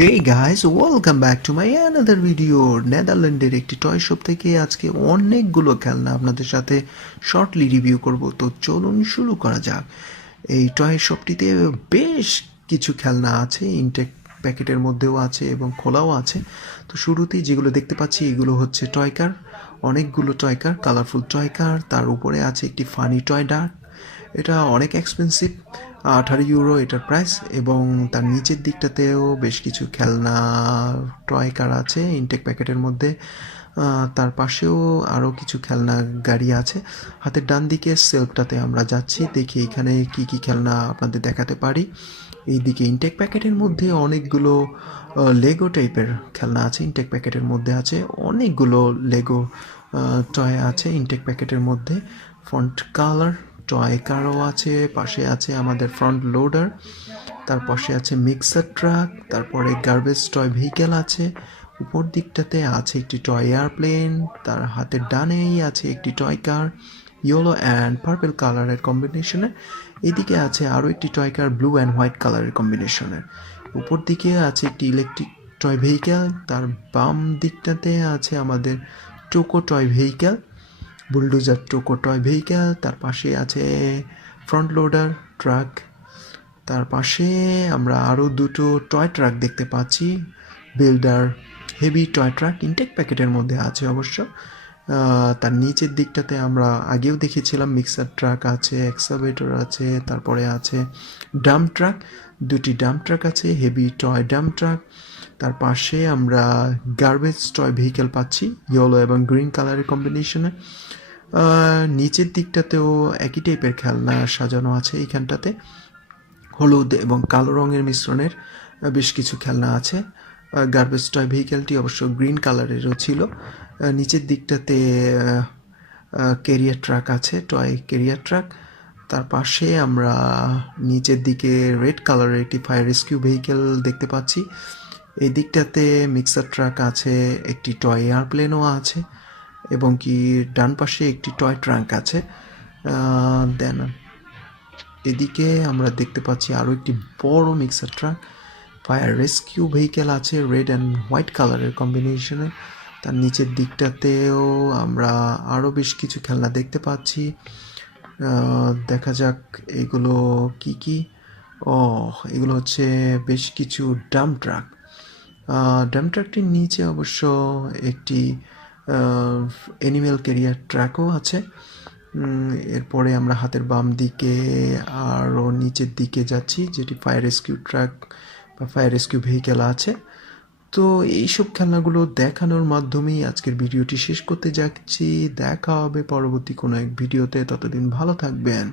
Hey guys, welcome back to my another video. নেদারল্যান্ডের একটি toy shop থেকে আজকে অনেকগুলো খেলনা আপনাদের সাথে শর্টলি রিভিউ করব। তো চলুন শুরু করা যাক। এই টয় শপটিতে বেশ কিছু খেলনা আছে, ইনটেক প্যাকেটের মধ্যেও আছে এবং খোলাও আছে। তো শুরুতেই যেগুলো দেখতে পাচ্ছি এগুলো হচ্ছে টয় কার, অনেকগুলো toy car, colourful toy car. তার উপরে আছে একটি ফানি টয় ডাক, এটা অনেক এক্সপেন্সিভ, 18 ইউরো এটার প্রাইস। এবং তার নিচের দিকটাতেও বেশ কিছু খেলনা টয় কার আছে ইনটেক প্যাকেটের মধ্যে। তার পাশেও আরও কিছু খেলনা গাড়ি আছে। হাতের ডান দিকে সেলফটাতে আমরা যাচ্ছি, দেখি এখানে কি কি খেলনা আপনাদের দেখাতে পারি। এইদিকে ইনটেক প্যাকেটের মধ্যে অনেকগুলো লেগো টাইপের খেলনা আছে। ইনটেক প্যাকেটের মধ্যে আছে অনেকগুলো লেগো টয় আছে ইনটেক প্যাকেটের মধ্যে। ফন্ট কালার টয় কারও আছে, পাশে আছে আমাদের ফ্রন্ট লোডার, তার পাশে আছে মিক্সার ট্রাক, তারপরে গার্বেজ টয় ভেহিকেল আছে। উপর দিকটাতে আছে একটি টয় এয়ারপ্লেন, তার হাতের ডানেই আছে একটি toy car yellow and purple কালারের কম্বিনেশনে। এদিকে আছে আরও একটি toy car blue and white কালারের কম্বিনেশনের। উপর দিকে আছে একটি ইলেকট্রিক টয় ভেহিকেল, তার বাম দিকটাতে আছে আমাদের Toko toy vehicle, bulldozer Toko toy vehicle. তার পাশে আছে ফ্রন্ট লোডার ট্রাক, তার পাশে আমরা আরও দুটো টয় ট্রাক দেখতে পাচ্ছি, builder heavy toy truck, intact প্যাকেটের মধ্যে আছে অবশ্য। তার নিচের দিকটাতে আমরা আগেও দেখেছিলাম মিক্সার ট্রাক আছে, এক্সাভেটর আছে, তারপরে আছে ডাম্প ট্রাক, দুটি ডাম্প ট্রাক আছে, হেভি টয় ডাম্প ট্রাক। তার পাশে আমরা গার্বেজ টয় ভেহিকেল পাচ্ছি ইয়েলো এবং গ্রিন কালারের কম্বিনেশনে। নিচের দিকটাতেও একই টাইপের খেলনা সাজানো আছে। এইখানটাতে হলুদ এবং কালো রঙের মিশ্রণের বেশ কিছু খেলনা আছে। গার্বেজ টয় ভেহিকেলটি অবশ্য গ্রিন কালারেরও ছিল। নিচের দিকটাতে ক্যারিয়ার ট্রাক আছে, টয় ক্যারিয়ার ট্রাক। তার পাশে আমরা নিচের দিকে রেড কালারের একটি ফায়ার রেস্কিউ ভেহিকেল দেখতে পাচ্ছি। এই দিকটাতে মিক্সার ট্রাক আছে, একটি টয় এয়ারপ্লেনও আছে এবং কি ডান পাশে একটি টয় ট্রাঙ্ক আছে। দেন এদিকে আমরা দেখতে পাচ্ছি আরও একটি বড় mixer truck, fire rescue vehicle আছে রেড অ্যান্ড হোয়াইট কালারের কম্বিনেশনে। তার নিচের দিকটাতেও আমরা আরও বেশ কিছু খেলনা দেখতে পাচ্ছি। দেখা যাক এগুলো কি কি। এগুলো হচ্ছে বেশ কিছু ডাম্প ট্রাক। ডাম্প ট্রাকটির নিচে অবশ্য একটি অ্যানিম্যাল ক্যারিয়ার ট্রাকও আছে। এরপরে আমরা হাতের বাম দিকে আরও নিচের দিকে যাচ্ছি, যেটি ফায়ার রেস্কিউ ট্রাক বা ফায়ার রেস্কিউ ভেহিকেল আছে। তো এইসব খেলনাগুলো দেখানোর মাধ্যমেই আজকের ভিডিওটি শেষ করতে যাচ্ছি। দেখা হবে পরবর্তী কোনো এক ভিডিওতে, ততদিন ভালো থাকবেন।